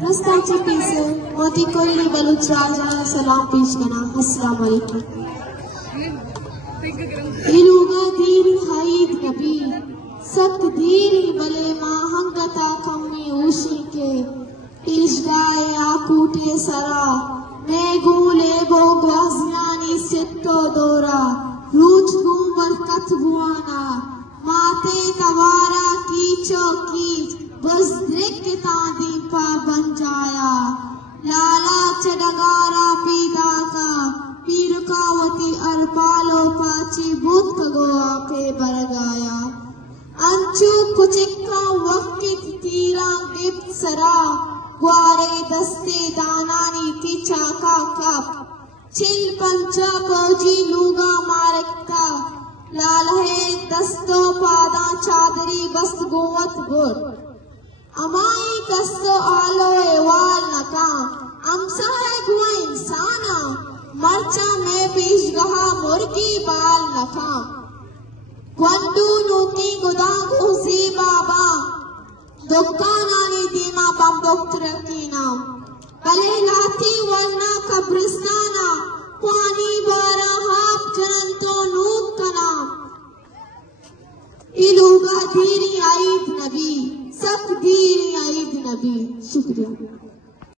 रस्ताची piece मोती कोयली बलूच राजा सलाम पेश करना। अस्सलाम वालेकुम। इलूगा दीरी हाइद नबी सख्त दीरी बले माहंगता कम्मी ऊशी के इश्गाए आकूटे सरा मैं गूले बो ग्वाजियानी सिट्टो दोरा रूच गुम बरकत बुआना माते तवारा कीचो कीच बस द्रिक तांदी पा बन जाया लाला चडगारा पीदा का पीर कावती अरपालो पाची बुत कगोआ पे बरगाया अंचू कुचिक्का वक्कित तीरा गिफ्ट सरा ग्वारे दस्ते दानानी किचा का कप चिल पंचा पौजी लूगा मारकता लाल है दस्तो पादा चादरी बस गोवत गुर अमाई कस्तो आलो एवाल नकाम अमसा है गुआ इंसाना मर्चा में पेश गहा मुर्गी बाल नकाम ग्वंडू नूती गुदा घुसी बाबा दुकाना ने दीमा बम्बुक्त रखीना भले लाती वरना कब्रिस्ताना पानी बारा हाफ जनतो नूत कना इलूगा दीरी आईद नबी सब दीरी आईद नबी। शुक्रिया।